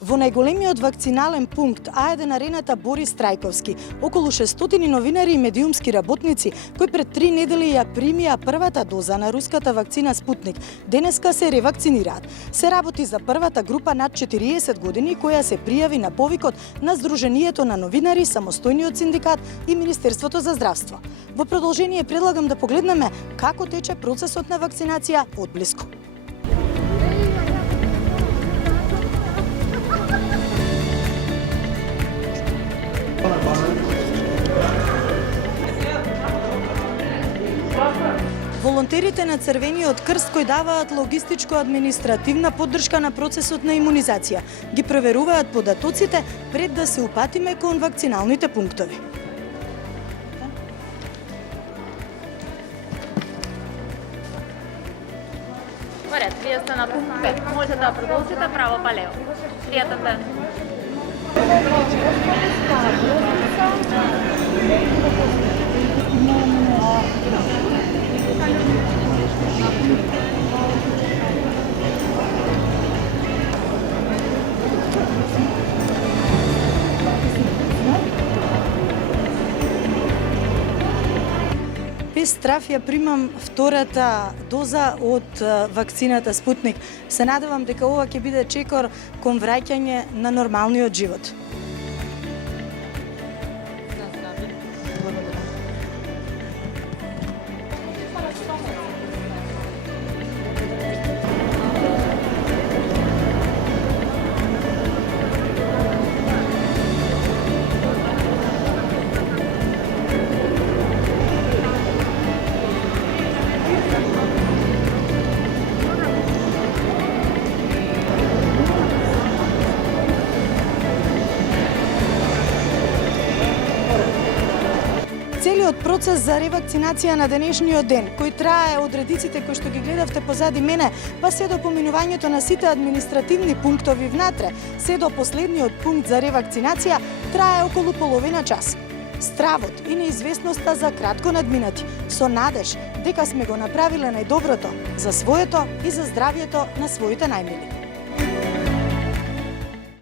Во најголемиот вакцинален пункт А1 арената Борис Трајковски, околу 600 новинари и медиумски работници кои пред 3 недели ја примија првата доза на руската вакцина Спутник, денеска се ревакцинираат. Се работи за првата група над 40 години која се пријави на повикот на Сдруженијето на новинари, Самостојниот синдикат и Министерството за здравство. Во продолжение предлагам да погледнеме како тече процесот на вакцинација одблиску. Волонтерите на Црвениот крст кои даваат логистичко-административна поддршка на процесот на имунизација ги проверуваат податоците пред да се упатиме кон вакциналните пунктови. Поред, вие сте на пункт 5. Можете да продолжите право па лево. Пријатен ден. Без страв ја примам втората доза од вакцината Спутник. Се надевам дека ова ќе биде чекор кон враќање на нормалниот живот. Целиот процес за ревакцинација на денешниот ден, кој трае од редиците кои што ги гледавте позади мене, па се до поминувањето на сите административни пунктови внатре, се до последниот пункт за ревакцинација, трае околу половина час. Стравот и неизвестноста за кратко надминати, со надеж дека сме го направиле најдоброто за своето и за здравјето на своите најмили.